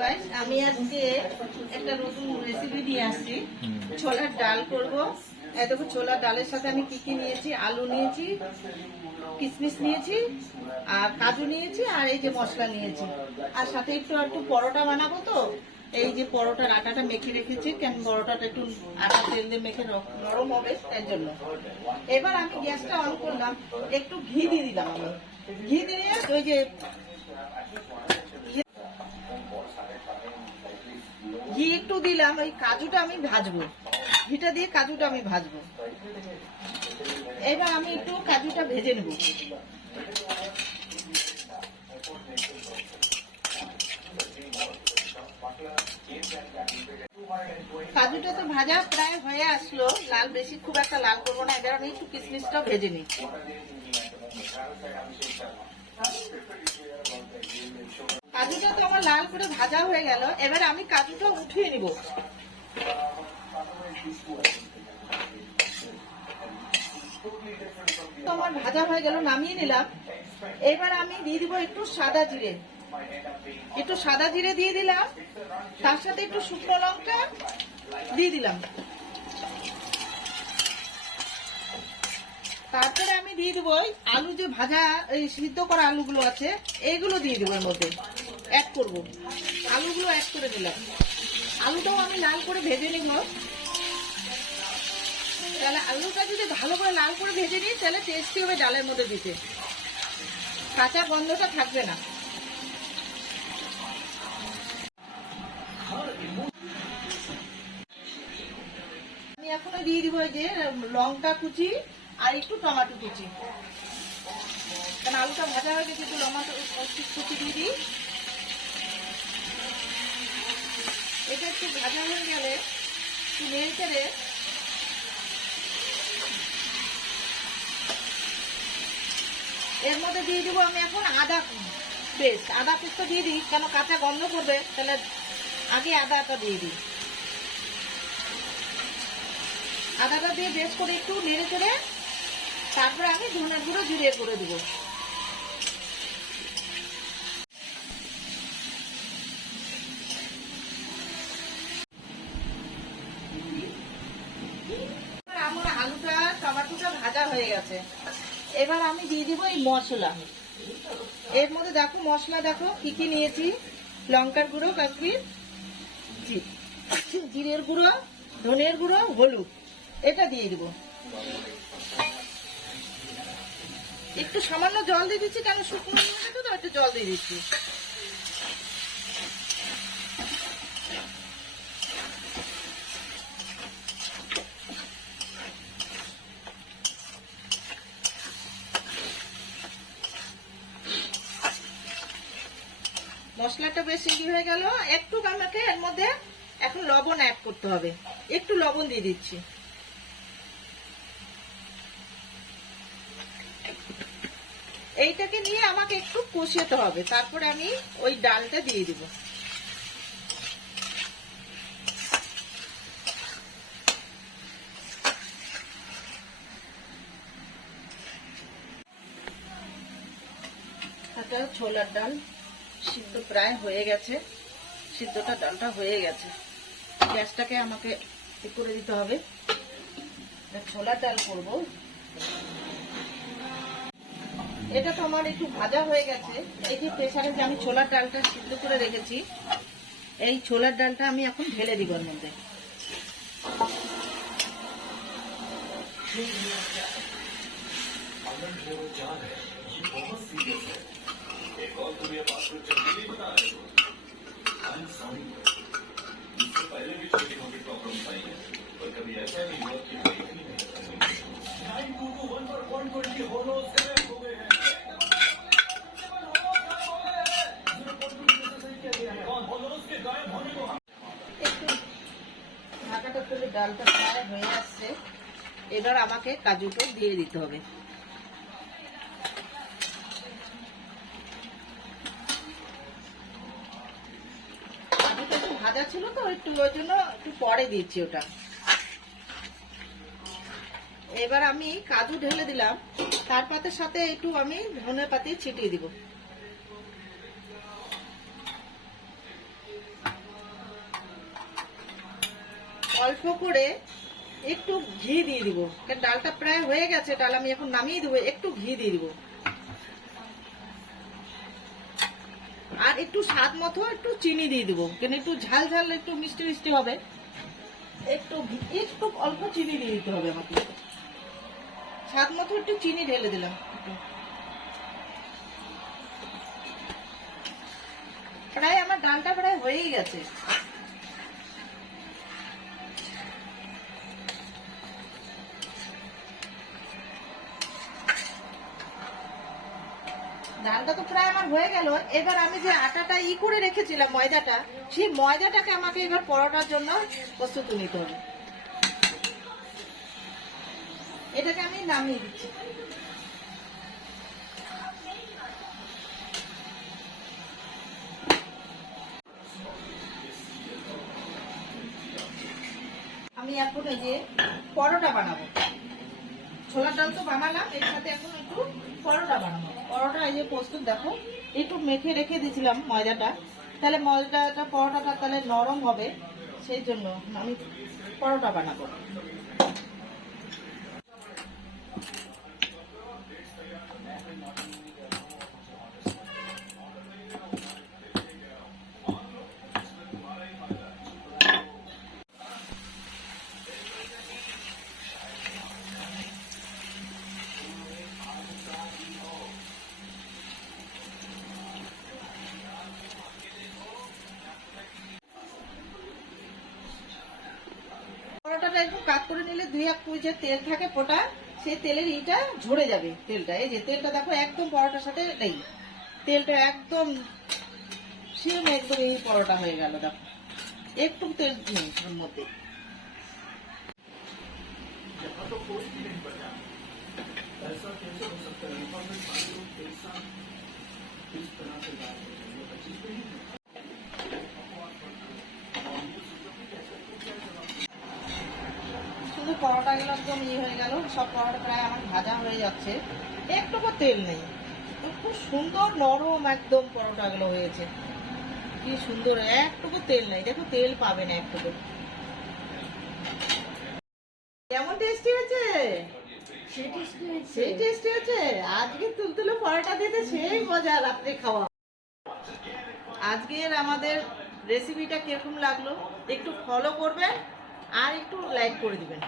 Guys আমি আজকে একটা নতুন রেসিপি নিয়ে আসছি। ছোলার ডাল করব। দেখো ছোলার ডালের সাথে আমি কি কি নিয়েছি? আলু নিয়েছি কিশমিশ নিয়েছি আর কাজু নিয়েছি আর এই যে মশলা নিয়েছি। আর সাথে একটু একটু পরোটা বানাবো তো? এই যে পরোটার আটাটা মেখে রেখেছি কেন পরোটাটা একটু আটা তেল দিয়ে মেখে নরম হবে তার জন্য। এবার আমি গ্যাসটা অন করলাম একটু ঘি দিয়ে দিলাম আমি। ঘি দিয়ে ওই যে দিলাম, ওই কাজুটা আমি ভাজবো। ঘিটা দিয়ে কাজুটা আমি ভাজবো। এবার আমি একটু কাজুটা ভেজে নেব। কাজুটা তো ভাজা প্রায় হয়ে আসলো। লাল বেশি খুব একটা লাল করব না, এবার আমি একটু কিশমিশটা ভেজে নিই। কাজুটা তো আমার লাল করে ভাজা হয়ে গেল, এবার আমি কাজুটা উঠিয়ে নিব। আমার ভাজা হয়ে গেল, নামিয়ে নিলাম। এবার আমি দিয়ে দিব একটু সাদা জিরে। একটু সাদা জিরে দিয়ে দিলাম, তার সাথে একটু শুকনো লঙ্কা দিয়ে দিলাম। তারপরে আমি দিয়ে দেবো আলু যে ভাজা সিদ্ধ করা আলুগুলো আছে এইগুলো দিয়ে দেবো এর মধ্যে। অ্যাড করব। আলুগুলো অ্যাড করে দিলাম। আলুটাও আমি লাল করে ভেজে নিব। তাহলে আলুটা যদি ভালো করে লাল করে ভেজে নিই, তাহলে টেস্টি হবে ডালের মধ্যে দিতে। কাঁচা গন্ধটা থাকবে না। আমি এখনও দিয়ে দিব যে, লঙ্কা কুচি আর একটু টমাটো কুচি। কারণ আলুটা ভাজা হয়ে গেছে, একটু টমেটো কুচি দিয়ে দিই এটা একটু ভাজা হয়ে গেলে চেড়ে এর মধ্যে দিয়ে দিব আমি এখন আদা পেস্ট আদা পেস্টটা দিয়ে দিই, কেন কাঁচা গন্ধ করবে, তাহলে আগে আদাটা দিয়ে দিই। আদাটা দিয়ে বেশ করে একটু নেড়ে চেড়ে তারপরে আমি ধনের গুঁড়ো জিরে করে দিব এবার আমার আলুটা টমাটোটা গেছে এবার আমি দিয়ে দিব এই মশলা। এর মধ্যে দেখো, মশলা দেখো, কি কি নিয়েছি? লঙ্কার গুঁড়ো, কাশ্মীর জিরের গুঁড়ো, ধনের গুঁড়ো, হলুদ। এটা দিয়ে দিব। একটু সামান্য জল দিয়ে দিচ্ছি, কেন শুকনো তো একটু জল দিয়ে দিচ্ছি। মশলাটা বেশ রেডি হয়ে গেল। একটু আমাকে এর মধ্যে এখন লবণ অ্যাড করতে হবে। একটু লবণ দিয়ে দিচ্ছি। এইটাকে নিয়ে আমাকে একটু কষিয়ে হবে। তারপরে আমি ওই ডালটা দিয়ে দিব। ছোলার ডাল। সিদ্ধ প্রায় হয়ে গেছে। সিদ্ধটা ডালটা হয়ে গেছে। গ্যাসটাকে আমাকে করে দিতে হবে। ছোলার ডাল করব। এটা তো আমার একটু ভাজা হয়ে গেছে। এই যে প্রেসারে যে আমি ছোলার ডালটা সিদ্ধ করে রেখেছি, এই ছোলার ডালটা আমি এখন ঢেলে দিব এর মধ্যে। ডালটা প্রায় হয়ে আসছে। এবার আমাকে কাজুটা দিয়ে দিতে হবে। ভাজা ছিল তো, একটু ওই জন্য একটু পরে দিয়েছি ওটা। এবার আমি কাজু ঢেলে দিলাম, তার পাতের সাথে একটু আমি ধনে পাতি ছিটিয়ে দিব। অল্প করে একটু ঘি দিয়ে দিব ডালটা প্রায় হয়ে গেছে, ডাল আমি এখন নামিয়ে দেবো, একটু ঘি দিয়ে দিব। একটু স্বাদ মতো, একটু চিনি দিয়ে দিব। কেন একটু ঝাল ঝাল, একটু মিষ্টি মিষ্টি হবে। একটু একটু অল্প চিনি দিয়ে দিতে হবে আমাকে। স্বাদ মতো একটু চিনি ঢেলে দিলাম। প্রায় আমার ডালটা প্রায় হয়েই গেছে। ডালটা তো প্রায় আমার হয়ে গেল। এবার আমি যে আটাটা ই করে রেখেছিলাম ময়দাটা, সেই ময়দাটাকে আমাকে এবার পরোটার জন্য প্রস্তুত নিতে হবে। এটাকে আমি নামিয়ে দিচ্ছি। আমি এখন এই যে পরোটা বানাবো। ছোলার ডাল তো বানালাম, এর সাথে এখন একটু পরোটা বানাবো। পরোটা এই যে প্রস্তুত, দেখো, একটু মেখে রেখে দিয়েছিলাম ময়দাটা। তাহলে ময়দাটা, পরোটাটা তাহলে নরম হবে, সেই জন্য আমি পরোটা বানাবো। কাট করে নিলে দুই এক কুই যে তেল থাকে ফোটা, সেই তেলের ইটা ঝরে যাবে তেলটা। এই যে তেলটা দেখো, একদম পরোটার সাথে নেই। তেলটা একদম সেম একদম এই পরোটা হয়ে গেল, দেখো। একটু তেল মধ্যে। গুলো একদম ইয়ে হয়ে গেল। সব পরোটা প্রায় আমার ভাজা হয়ে যাচ্ছে। একটুকু তেল নেই। খুব সুন্দর নরম একদম পরোটা গুলো হয়েছে। কি সুন্দর একটুকু তেল নেই। দেখো তেল পাবে না একটুকু কেমন টেস্টি হয়েছে? সেই টেস্টি হয়েছে? আজকে তুলতুলো পরোটা দিতে সেই মজা রাত্রে খাওয়া। আজকের আমাদের রেসিপিটা কীরকম লাগল? একটু ফলো করবেন আর একটু লাইক করে দিবেন।